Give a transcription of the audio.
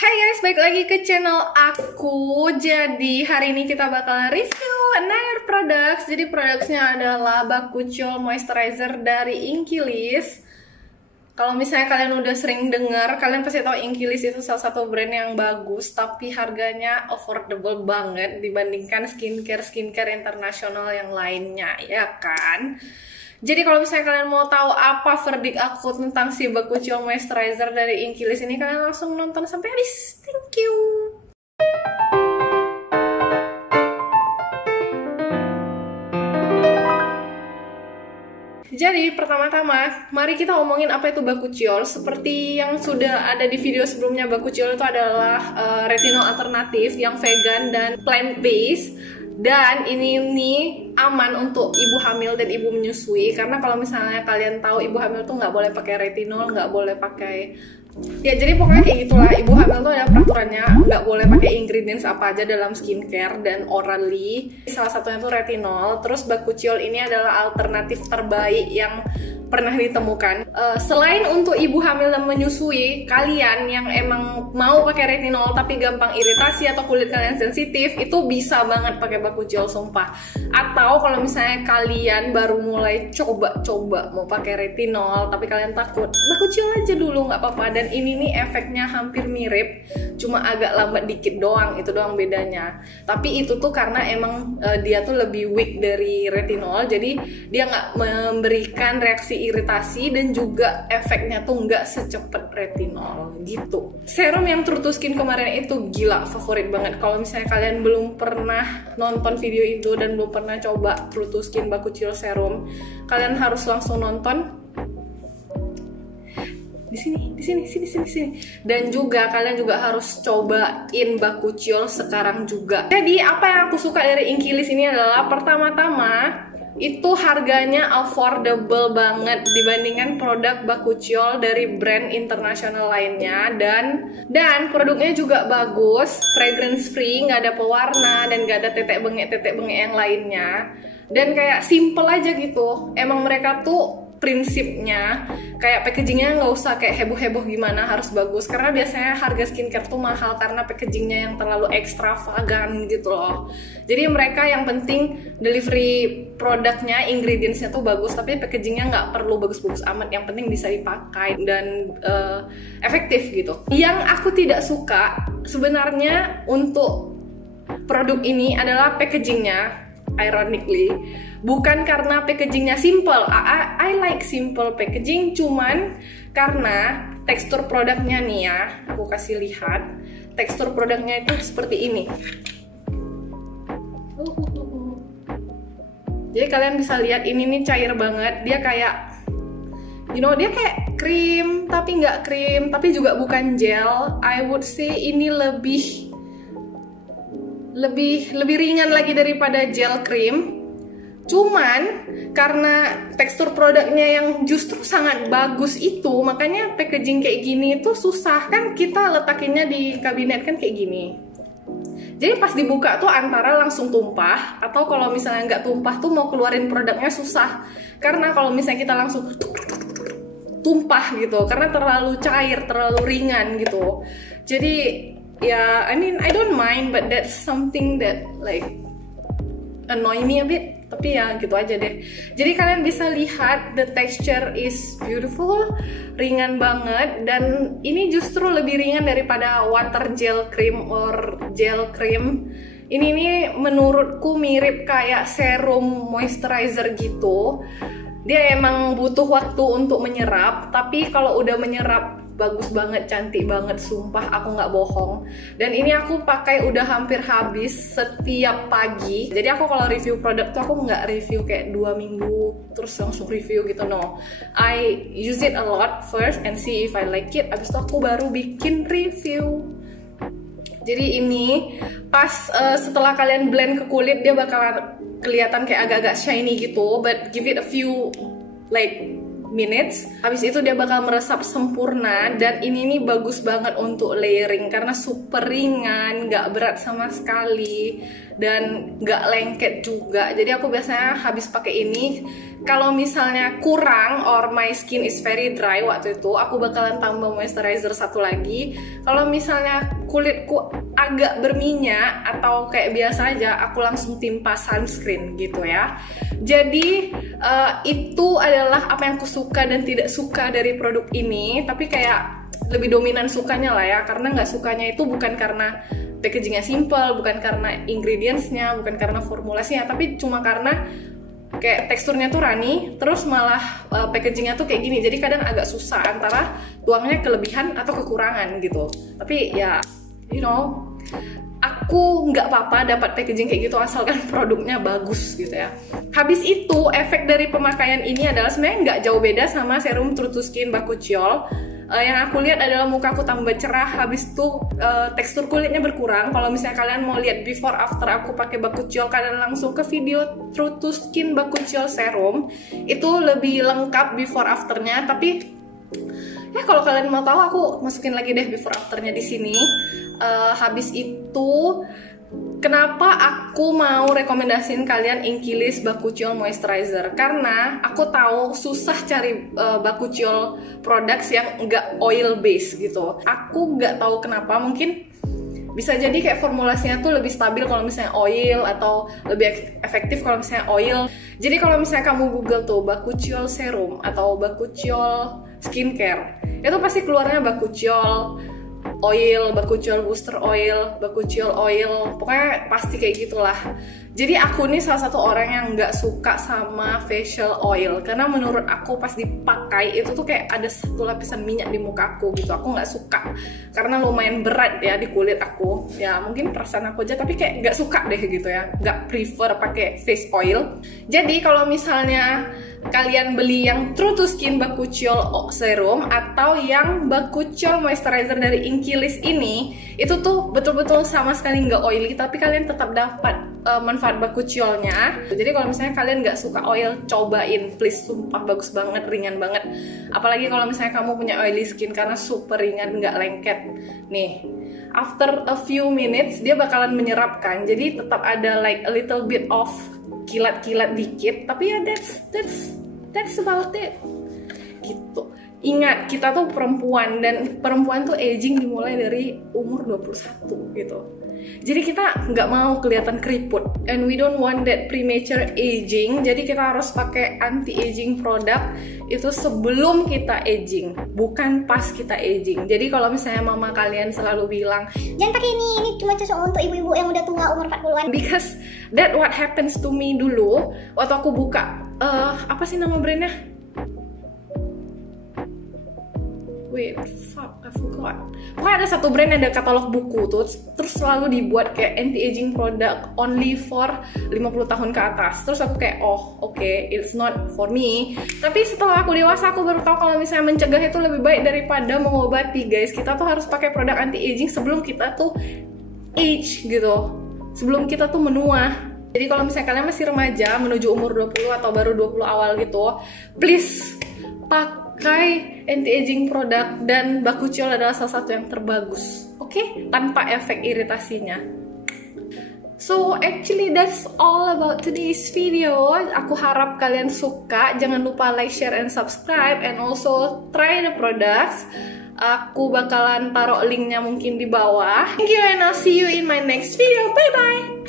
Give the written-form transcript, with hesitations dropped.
Hai guys, balik lagi ke channel aku. Jadi hari ini kita bakal review another products. Jadi produknya adalah Bakuchiol Moisturizer dari Inkilis. Kalau misalnya kalian udah sering dengar, kalian pasti tahu Inkilis itu salah satu brand yang bagus, tapi harganya affordable banget dibandingkan skincare internasional yang lainnya, ya kan? Jadi kalau misalnya kalian mau tahu apa verdict aku tentang si Bakuchiol Moisturizer dari Inkilis ini, kalian langsung nonton sampai habis. Thank you! Jadi pertama-tama, mari kita omongin apa itu Bakuchiol. Seperti yang sudah ada di video sebelumnya, Bakuchiol itu adalah retinol alternatif yang vegan dan plant-based. Dan ini aman untuk ibu hamil dan ibu menyusui. Karena kalau misalnya kalian tahu ibu hamil tuh nggak boleh pakai retinol, nggak boleh pakai... Ya jadi pokoknya kayak gitulah, ibu hamil tuh ada peraturannya, nggak boleh pakai ingredients apa aja dalam skincare dan orally. Salah satunya tuh retinol. Terus Bakuchiol ini adalah alternatif terbaik yang pernah ditemukan. Selain untuk ibu hamil dan menyusui, kalian yang emang mau pakai retinol tapi gampang iritasi atau kulit kalian sensitif, itu bisa banget pakai Bakuchiol, sumpah. Atau kalau misalnya kalian baru mulai coba-coba mau pakai retinol tapi kalian takut, Bakuchiol aja dulu nggak apa-apa. Dan ini nih efeknya hampir mirip, cuma agak lambat dikit doang, itu doang bedanya. Tapi itu tuh karena emang dia tuh lebih weak dari retinol, jadi dia nggak memberikan reaksi iritasi dan juga efeknya tuh nggak secepat retinol gitu. Serum yang True to Skin kemarin itu gila, favorit banget. Kalau misalnya kalian belum pernah nonton video itu dan belum pernah coba True to Skin Bakuchiol Serum, kalian harus langsung nonton. Di sini. Dan juga kalian juga harus cobain Bakuchiol sekarang juga. Jadi apa yang aku suka dari Inkilis ini adalah pertama-tama itu harganya affordable banget dibandingkan produk Bakuchiol dari brand internasional lainnya, dan produknya juga bagus, fragrance free, nggak ada pewarna dan nggak ada tetek bengek yang lainnya, dan kayak simple aja gitu. Emang mereka tuh prinsipnya kayak packagingnya nggak usah kayak heboh-heboh gimana, harus bagus. Karena biasanya harga skincare tuh mahal karena packagingnya yang terlalu ekstravagan gitu loh. Jadi mereka yang penting delivery produknya, ingredientsnya tuh bagus, tapi packagingnya nggak perlu bagus-bagus amat, yang penting bisa dipakai dan efektif gitu. Yang aku tidak suka sebenarnya untuk produk ini adalah packagingnya. Ironically, bukan karena packagingnya simple. I like simple packaging, cuman karena tekstur produknya nih ya, aku kasih lihat. Tekstur produknya itu seperti ini. Jadi kalian bisa lihat ini nih cair banget. Dia kayak, dia kayak krim tapi nggak krim, tapi juga bukan gel. I would say ini lebih ringan lagi daripada gel krim. Cuman karena tekstur produknya yang justru sangat bagus itu, makanya packaging kayak gini itu susah. Kan kita letakinnya di kabinet kan kayak gini, jadi pas dibuka tuh antara langsung tumpah, atau kalau misalnya nggak tumpah tuh mau keluarin produknya susah. Karena kalau misalnya kita langsung tumpah gitu, karena terlalu cair, terlalu ringan gitu. Jadi ya, I mean, I don't mind, but that's something that like annoy me a bit. Tapi ya gitu aja deh. Jadi kalian bisa lihat the texture is beautiful, ringan banget, dan ini justru lebih ringan daripada water gel cream or gel cream. Ini menurutku mirip kayak serum moisturizer gitu. Dia emang butuh waktu untuk menyerap, tapi kalau udah menyerap bagus banget, cantik banget, sumpah aku nggak bohong. Dan ini aku pakai udah hampir habis setiap pagi. Jadi aku kalau review produk tuh aku nggak review kayak 2 minggu terus langsung review gitu, no. I use it a lot first and see if I like it, abis itu aku baru bikin review. Jadi ini pas setelah kalian blend ke kulit, dia bakalan kelihatan kayak agak-agak shiny gitu, but give it a few like minutes. Habis itu dia bakal meresap sempurna, dan ini nih bagus banget untuk layering karena super ringan, nggak berat sama sekali, dan nggak lengket juga. Jadi aku biasanya habis pakai ini, kalau misalnya kurang or my skin is very dry waktu itu, aku bakalan tambah moisturizer satu lagi. Kalau misalnya kulitku agak berminyak atau kayak biasa aja, aku langsung timpa sunscreen gitu ya. Jadi itu adalah apa yang aku suka dan tidak suka dari produk ini. Tapi kayak lebih dominan sukanya lah ya, karena nggak sukanya itu bukan karena packagingnya simple, bukan karena ingredientsnya, bukan karena formulasinya, tapi cuma karena kayak teksturnya tuh runny, terus malah packagingnya tuh kayak gini. Jadi kadang agak susah antara tuangnya kelebihan atau kekurangan gitu. Tapi ya, you know, aku nggak apa-apa dapat packaging kayak gitu asalkan produknya bagus gitu ya. Habis itu efek dari pemakaian ini adalah sebenarnya nggak jauh beda sama serum True to Skin Bakuchiol. Yang aku lihat adalah mukaku tambah cerah, habis itu tekstur kulitnya berkurang. Kalau misalnya kalian mau lihat before after aku pakai Bakuchiol, kalian langsung ke video True to Skin Bakuchiol serum, itu lebih lengkap before afternya. Tapi ya kalau kalian mau tahu, aku masukin lagi deh before afternya di sini. Habis itu kenapa aku mau rekomendasiin kalian Inkielis Bakuchiol Moisturizer? Karena aku tahu susah cari Bakuchiol products yang nggak oil base gitu. Aku nggak tahu kenapa, mungkin bisa jadi kayak formulasinya tuh lebih stabil kalau misalnya oil, atau lebih efektif kalau misalnya oil. Jadi kalau misalnya kamu Google tuh Bakuchiol serum atau Bakuchiol skincare, itu pasti keluarnya Bakuchiol oil, Bakuchiol booster oil, Bakuchiol oil, pokoknya pasti kayak gitulah. Jadi aku nih salah satu orang yang nggak suka sama facial oil, karena menurut aku pas dipakai itu tuh kayak ada satu lapisan minyak di muka aku gitu. Aku nggak suka karena lumayan berat ya di kulit aku. Ya mungkin perasaan aku aja, tapi kayak nggak suka deh gitu ya, nggak prefer pakai face oil. Jadi kalau misalnya kalian beli yang True to Skin Bakuchiol serum atau yang Bakuchiol moisturizer dari Inkielis ini, itu tuh betul-betul sama sekali nggak oily, tapi kalian tetap dapat manfaat Bakuchiolnya. Jadi kalau misalnya kalian nggak suka oil, cobain please, sumpah bagus banget, ringan banget. Apalagi kalau misalnya kamu punya oily skin, karena super ringan, nggak lengket. Nih, after a few minutes dia bakalan menyerapkan, jadi tetap ada like a little bit of kilat-kilat dikit, tapi ya that's about it gitu. Ingat, kita tuh perempuan, dan perempuan tuh aging dimulai dari umur 21 gitu. Jadi kita nggak mau kelihatan keriput, and we don't want that premature aging. Jadi kita harus pakai anti-aging produk itu sebelum kita aging, bukan pas kita aging. Jadi kalau misalnya mama kalian selalu bilang, jangan pakai ini cuma cocok untuk ibu-ibu yang udah tua umur 40-an. Because that what happens to me dulu waktu aku buka apa sih nama brandnya? Wait, fuck, I forgot. Pokoknya ada satu brand yang ada katalog buku tuh, terus selalu dibuat kayak anti-aging product only for 50 tahun ke atas. Terus aku kayak, oh okay, it's not for me. Tapi setelah aku dewasa, aku baru tahu kalau misalnya mencegah itu lebih baik daripada mengobati, guys. Kita tuh harus pakai produk anti-aging sebelum kita tuh age gitu, sebelum kita tuh menua. Jadi kalau misalnya kalian masih remaja menuju umur 20 atau baru 20 awal gitu, please pakai anti-aging produk, dan Bakuchiol adalah salah satu yang terbagus, oke? Tanpa efek iritasinya. So actually that's all about today's video. Aku harap kalian suka. Jangan lupa like, share, and subscribe, and also try the products. Aku bakalan taruh linknya mungkin di bawah. Thank you, and I'll see you in my next video. Bye bye.